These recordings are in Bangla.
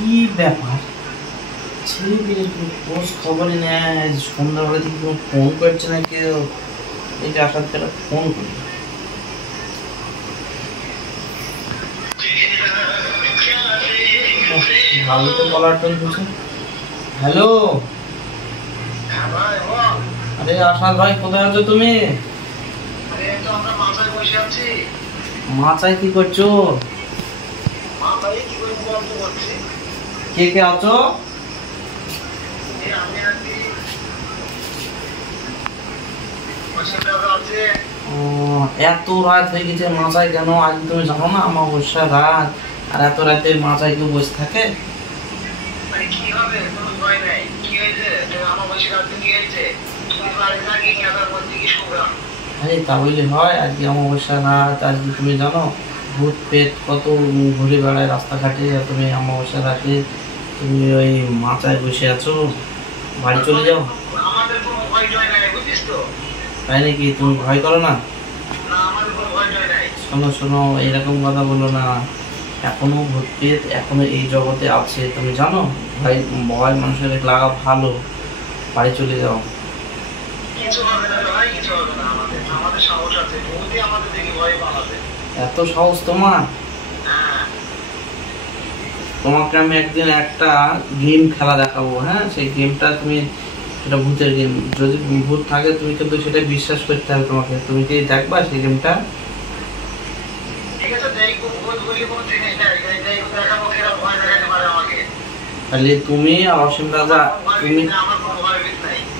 কি ব্যাপার, ছেলেপিলের খোঁজ খবরই নেয়, সন্ধ্যাবেলা থেকে কোনো ফোন করছে না কেউ। এই যে আসার থেকে ফোন করি। ভালোতে বলার টোন বুঝে। হ্যালো, আরে আসাদ ভাই কোথায় আছো তুমি? মাচায় কি করছো? কে কে আছো? এত রাত হয়ে গেছে, মাচায় কেন? আজ তুমি জানো না অমাবস্যা রাত, আর এত রাতে মাচায় কেউ বসে থাকে? আরে তা বললে হয়? আজকে অমাবস্যা রাত, আজকে তুমি জানো ভূত পেট কত ঘুরে বেড়ায় রাস্তাঘাটে, তুমি অমাবস্যা রাতে তুমি ওই মাচায় বসে আছো। বাড়ি চলে যাও। তাই নাকি? তুমি ভয় করো না? শোনো শোনো, এরকম কথা বলো না। এখনো ভূত পেট এখনো এই জগতে আছে, তুমি জানো। ভয় ভয় মানুষের লাগা ভালো। বাড়ি চলে যাও। এত সাহস তোমার? তোমাকে আমি একদিন একটা গেম খেলা দেখাবো, হ্যাঁ? সেই গেমটা তুমি, সেটা ভূতের গেম, যদি ভূত থাকে তুমি কিন্তু সেটা বিশ্বাস করতে হবে তোমাকে। তুমি কি দেখবা সেই গেমটা? তাহলে তুমি আর অসীম রাজা,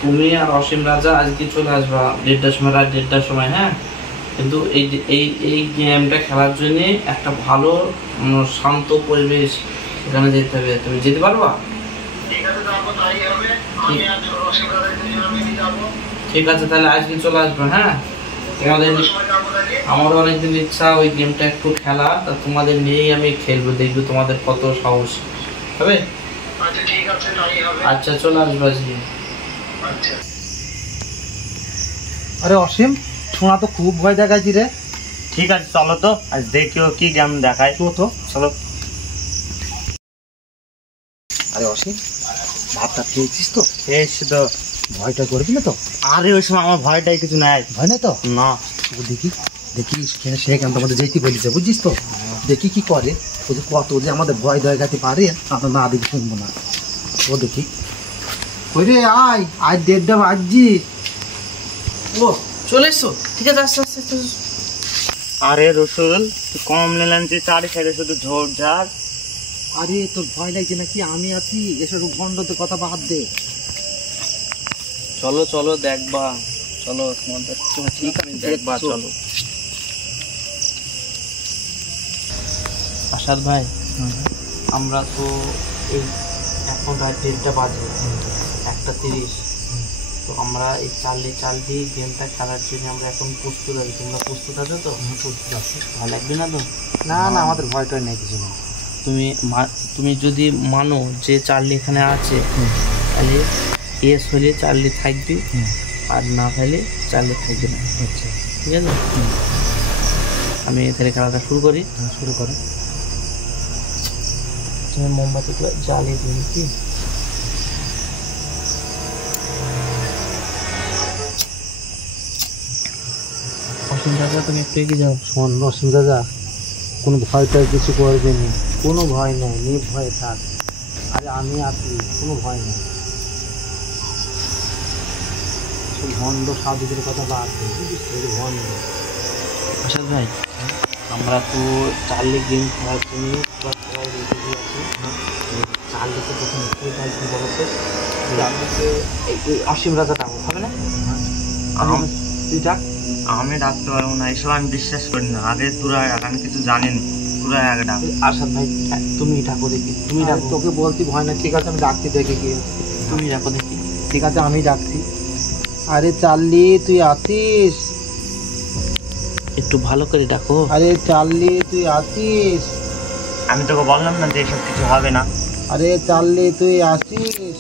তুমি আর অসীম রাজা আজকে চলে আসবা 1:30টার সময়, রাত 1:30টার সময়, হ্যাঁ? কিন্তু এই গেমটা খেলার জন্য একটা ভালো শান্ত পরিবেশ সেখানে যেতে হবে। তুমি যেতে পারবা? ঠিক আছে, তাহলে আজকে চলে আসবে, হ্যাঁ? তোমাদের, আমারও অনেকদিন ইচ্ছা ওই গেমটা একটু খেলা, তা তোমাদের নিয়েই আমি খেলবো, দেখবো তোমাদের কত সাহস হবে। আচ্ছা চলে আসবো আজকে। আরে অসীম, শোনা তো খুব ভয় দেখাচ্ছি রে। ঠিক আছে চলো তো, আজ দেখিও কি গেম দেখায়। তো চলো। আরে অসীম, ভাতটা খেয়েছিস তো? খেয়েছি তো। ভয়টা করবি না তো? আরে ওই সময় আমার ভয়টাই কিছু নাই। ভয় নাই তো? না। দেখি দেখি সে কেন তোমাদের যেতে বলেছে, বুঝছিস তো? দেখি কি করে। ও যে কত যে আমাদের ভয় দেখাতে পারে, আমরা না দেখি শুনবো না। ও দেখি। ওই রে আয়, আজ 1:30টা বাজছি। ও চলে এসছো? ঠিক আছে, আস্তে আস্তে আস্তে। আরে রসুল, তুই কম নিলেন যে চারি সাইডে শুধু ঝোড় ঝাড়। আরে তোর ভয় লাগছে নাকি? আমি আছি, এসব ভণ্ডতে কথা বাদ দে। চলো চলো দেখবা, চলো তোমাদের ঠিক আছে দেখবা, চলো। আসাদ ভাই, আমরা তো এই এখন রাত 1:30টা বাজে, 1:30, তো আমরা এই চাল দিয়ে গেমটা খেলার জন্য আমরা এখন প্রস্তুত আছি। তোমরা প্রস্তুত আছো তো? প্রস্তুত আছি। ভয় লাগবে না তো? না না, আমাদের ভয়টা নেই কিছু না। তুমি যদি মানো যে চার্লি এখানে আছে, তাহলে এস হলে চার্লি থাকবে, আর না হলে চার্লি থাকবে না। আচ্ছা ঠিক আছে, আমি তাহলে খেলাটা শুরু করি। শুরু করো। তুমি মোমবাতিগুলো জ্বালিয়ে দিন কি? অসীম দাদা তুমি একটু এগিয়ে যাও। শোন অসীম দাদা, কোনো ভয়টাই কিছু করবে নি, কোনো ভয় নেই, নির্ভয়ে থাক। আরে আমি আছি, কোনো ভয় নেই। ভণ্ড সাধুদের কথা বাদ ভণ্ড। আসাদ ভাই, আমরা তো চার্লি গেম খেলার জন্য সবাই রেডি আছি। চার্লিকে প্রথমে কি বলো তো? চার্লিকে অসীম রাজা ডাকো, হবে না? তুই ডাক। আমি ডাকতে পারবো না, এসব আমি বিশ্বাস করি না। আগে তোরা ডাক, আমি কিছু জানিনি, তোরা আগে ডাক। আসাদ ভাই তুমি ডাকো দেখি, তুমি ডাকো। তোকে বলতে ভয় না, ঠিক আছে আমি ডাকছি, দেখে কি তুমি ডাকো দেখি। ঠিক আছে আমি ডাকছি। আরে চার্লি তুই আছিস? একটু ভালো করে ডাকো। আরে চার্লি তুই আছিস? আমি তোকে বললাম না যে এসব কিছু হবে না। আরে চার্লি তুই আসিস?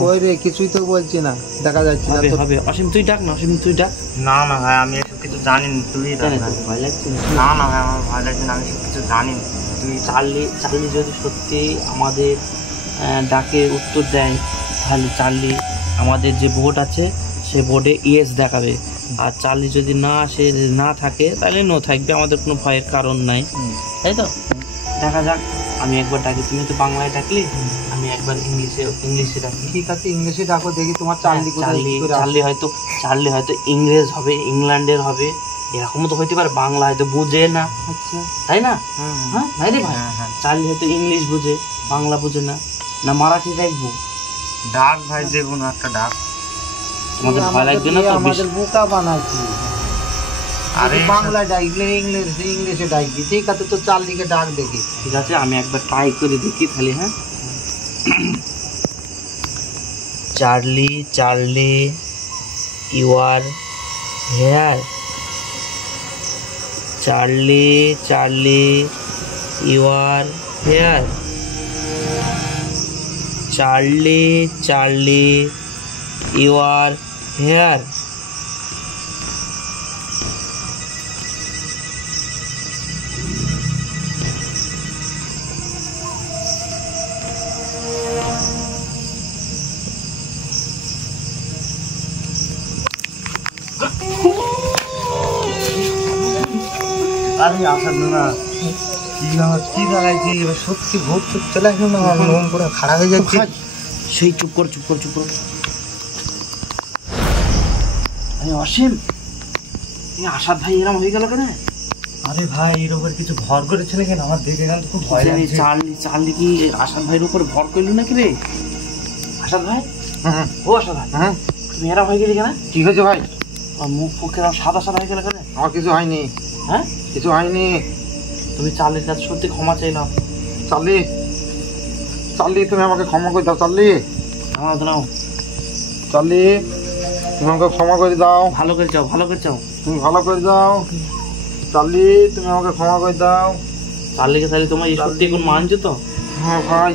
কই রে, কিছুই তো বলছি না, দেখা যাচ্ছে না তো। হবে, অসীম তুই ডাক না, অসীম তুই ডাক। না না ভাই, আমি এসব কিছু জানি না, তুই ডাক। ভয় লাগছে না না ভাই, আমার ভয় লাগছে না, আমি সব কিছু জানি, তুই চার্লি চার্লি যদি সত্যি আমাদের ডাকে উত্তর দেয়, তাহলে চার্লি আমাদের যে বোর্ড আছে সে বোর্ডে ইয়েস দেখাবে। আর চার্লি যদি না আসে, না থাকে, তাহলে নো থাকবে, আমাদের কোনো ভয়ের কারণ নাই, তাই তো? দেখা যাক, আমি একবার ডাকি, তুমি তো বাংলায় ডাকলি, আমি একবার ইংলিশে ডাকি। ঠিক আছে, ইংলিশে ডাকো, দেখি তোমার চার্লি চার্লি হয়তো ইংরেজ হবে, ইংল্যান্ডের হবে, এরকমও তো হইতে পারে, বাংলা হয়তো বুঝে না। আচ্ছা, তাই না? হ্যাঁ তাই রে ভাই, চার্লি হয়তো ইংলিশ বুঝে, বাংলা বুঝে না, না মারাঠি ডাকবো? ডাক ভাই, যে কোনো একটা ডাক। আমাদের ভয় লাগবে না তো? আমাদের বোকা বানাচ্ছি। আরে বাংলায় ডাকলে ইংলিশে ডাকবি। ঠিক আছে, তো চার্লিকে ডাক দেখি। ঠিক আছে, আমি একবার ট্রাই করে দেখি তাহলে। হ্যাঁ, Charlie, Charlie, you are here. Charlie, Charlie, you are here. Charlie, Charlie, you are here. আরে আসল না, কি দাঁড়াইছি, এবার সত্যি ভোট চলে আসলো না, মন করে খারাপ হয়ে যাচ্ছে। সেই চুপ কর, চুপ কর, চুপ কর। আরে অসীম, আসাদ ভাই এরম হয়ে গেল কেন? আরে ভাই, এর উপর কিছু ভর করেছে নাকি? আমার দেখে এখান খুব ভয় লাগছে। চার্লি কি আসাদ ভাইয়ের উপর ভর করলো নাকি রে? আসাদ ভাই, ও আসাদ ভাই, তুমি এরম হয়ে গেলি কেন? কি হয়েছে ভাই? মুখ ফুকে সাদা সাদা হয়ে গেল কেন? আমার কিছু হয়নি। হ্যাঁ, কিছু হয়নি। তুমি চার্লির কাছে সত্যি ক্ষমা চাইলাম। চার্লি, চার্লি, তুমি আমাকে ক্ষমা করে দাও। চার্লি, আমার দাও, চার্লি, তুমি আমাকে ক্ষমা করে দাও। ভালো করে চাও, ভালো করে চাও। তুমি ভালো করে দাও। চার্লি, তুমি আমাকে ক্ষমা করে দাও। চার্লিকে তাহলে তোমার এই সত্যি এখন মানছো তো? হ্যাঁ ভাই,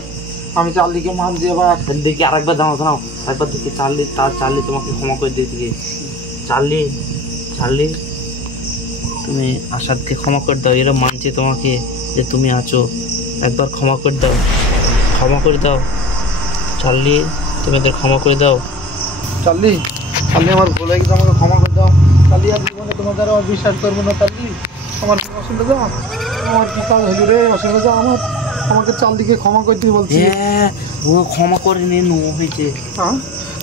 আমি চার্লিকে মানছি। এবার দেখি আরেকবার দাও, দাও একবার দেখি। চার্লি তোমাকে ক্ষমা করে দিয়ে দিকে। চার্লি, চার্লি, তুমি আসাদকে ক্ষমা করে দাও, এরা মানছে তোমাকে যে তুমি আছো, একবার ক্ষমা করে দাও, ক্ষমা করে দাও। চার্লি, তুমি এদের ক্ষমা করে দাও। চার্লি, চার্লি, আমার ভুল হয়ে গেছে, আমাকে ক্ষমা করে দাও। চার্লি, আর জীবনে তোমার দ্বারা আর বিশ্বাস করবো না। চার্লি, আমার অসুবিধা যা, আমার কি কাজ হলো রে? অসুবিধা যা, আমাকে চার্লিকে ক্ষমা করতে বলছি। হ্যাঁ, ও ক্ষমা করেনি, নো হয়েছে। হ্যাঁ,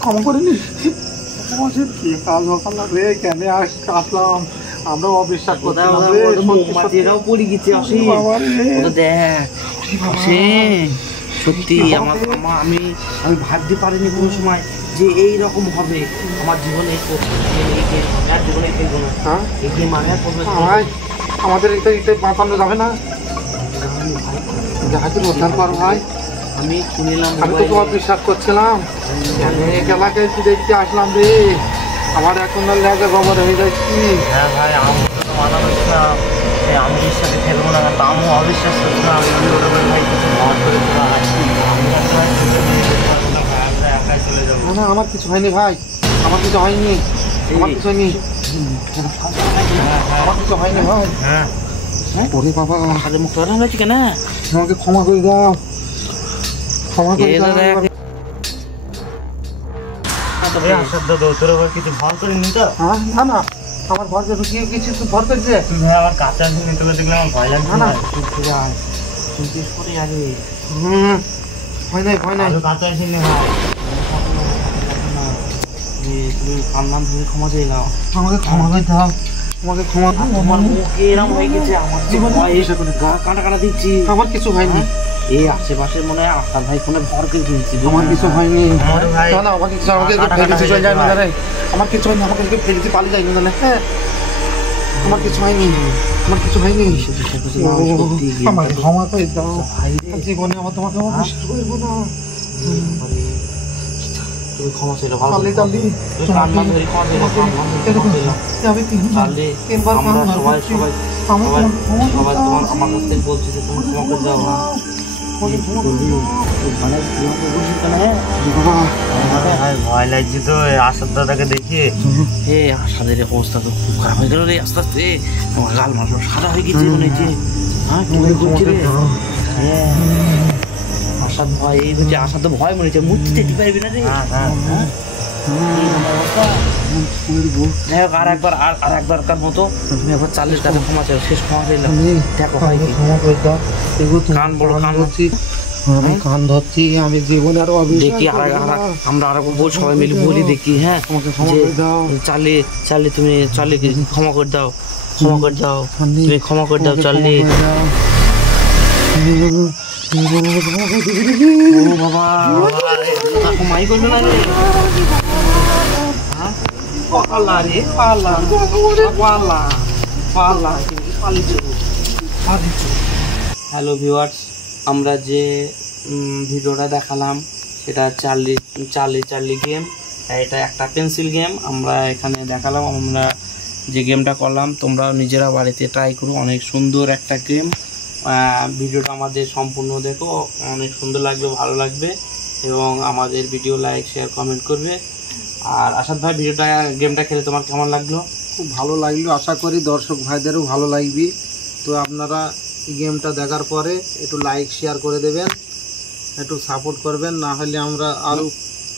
ক্ষমা করিনি। কি কাজ হলো রে? কেন আসলাম? আমরা অবিশ্বাস করতাম রে। মৌমাছিরাও পড়ে গেছে। অসীম, দেখ সত্যি আমি ভাবতে পারিনি কোনো সময় যে এই রকম হবে আমার জীবনে। আমাদের বাঁচানো যাবে না? জাহাজের উদ্ধার কর ভাই। আমি শুনিলাম, আমি তো তোমার বিশ্বাস করছিলাম, এলাকায় এসে দেখতে আসলাম রে। আমার এখন লেগে খবর হয়ে যাচ্ছি। হ্যাঁ ভাই, আমি তো মানা করছিলাম, আমি বিশ্বাসে খেলবো না, কিন্তু আমিও অবিশ্বাস করছিলাম। ভাই কিছু ভর করে একাই চলে যাবো। না, আমার কিছু হয়নি ভাই, আমার কিছু হয়নি, আমার কিছু হয়নি, আমার কিছু হয়নি ভাই। হ্যাঁ, ওরে বাবা, হাতে মুখ ধরা হয়েছে কেন? আমাকে ক্ষমা করে দাও, ক্ষমা করে দাও। তোর আবার কিছু ভর করিনি তো? না না, আমার ঘরকে ঢুকিয়ে কিছু ভর করছে। ভাই আমার কাঁচা ঝিনে তোকে দেখলে আমার ভয় লাগছে। না, ভয় নাই, ভয় নাই। কাঁচা ঝিনে ভাই, তুমি কান্নাম ধরে ক্ষমা চাই নাও। আমাকে ক্ষমা করে দাও, আমাকে ক্ষমা দাও। আমার মুখে এরকম হয়ে গেছে, আমার জীবন কাটা কাটা দিচ্ছি। আমার কিছু হয়নি। এই আশেপাশে মনে হয় আসাদ ভাই ফোনে ভর করে দিয়েছি। আমার কিছু হয়নি। ভাই, না, আমাকে কিছু, আমাকে ফেলেছি চলে যায় না রে। আমার কিছু হয়নি, আমাকে ফেলেছি পালিয়ে যায়নি জানে। হ্যাঁ, আমার কিছু হয়নি, আমার কিছু হয়নি। আমাকে ক্ষমা করে দাও। জীবনে আমার তোমাকে বিশ্বাস করবো না। তুমি ক্ষমা চাইলো, ভালো চার্লি, চার্লি, কান্না ধরে ক্ষমা চাইলো, আমি তিনবার আমরা সবাই সবাই সবাই সবাই তোমার আমার কাছ থেকে বলছি যে তুমি ক্ষমা করে দাও। ভয় লাগছে তো আসাদ দাদাকে দেখে। আসাদের অবস্থা তো খুব খারাপ হয়ে গেল রে, আস্তে আস্তে গাল মাল সাদা হয়ে গেছে মনে হচ্ছে। হ্যাঁ কি করছে রে? আসাদ ভয়, এই হচ্ছে আসাদ তো ভয় মনে হচ্ছে, মূর্তি যেতে পারবি না রে। আর একবার মতো তুমি একবার চালের কাছে ক্ষমা চাই, শেষ ক্ষমা চাইলাম। দেখো হয় কি, কান বলো, কান ধরছি, আমি কান ধরছি, আমি জীবনে আরো দেখি আমরা আরো বল সবাই মিলে বলি দেখি। হ্যাঁ চালে চালে তুমি চালে ক্ষমা করে দাও, ক্ষমা করে দাও, তুমি ক্ষমা করে দাও চালে। বাবা ক্ষমাই করবে না রে। হ্যালো ভিউয়ার্স, আমরা যে ভিডিওটা দেখালাম সেটা চার্লি গেম। এটা একটা পেন্সিল গেম আমরা এখানে দেখালাম। আমরা যে গেমটা করলাম তোমরা নিজেরা বাড়িতে ট্রাই করো, অনেক সুন্দর একটা গেম। ভিডিওটা আমাদের সম্পূর্ণ দেখো, অনেক সুন্দর লাগবে, ভালো লাগবে এবং আমাদের ভিডিও লাইক শেয়ার কমেন্ট করবে। আর আসাদ ভাই, গেমটা খেলে তোমার কেমন লাগলো? খুব ভালো লাগলো, আশা করি দর্শক ভাইদেরও ভালো লাগবে। তো আপনারা এই গেমটা দেখার পরে একটু লাইক শেয়ার করে দেবেন, একটু সাপোর্ট করবেন, না হলে আমরা আরও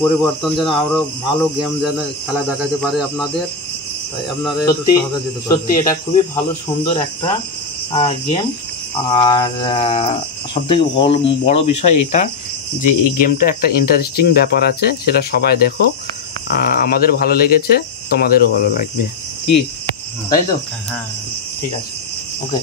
পরিবর্তন যেন আরও ভালো গেম যেন খেলা দেখাতে পারে আপনাদের, তাই আপনারা একটু সহযোগিতা করবেন। সত্যি এটা খুবই ভালো সুন্দর একটা গেম। আর সবথেকে বড় বিষয় এটা যে এই গেমটা একটা ইন্টারেস্টিং ব্যাপার আছে, সেটা সবাই দেখো। আমাদের ভালো লেগেছে, তোমাদেরও ভালো লাগবে, কি তাই তো? হ্যাঁ ঠিক আছে, ওকে।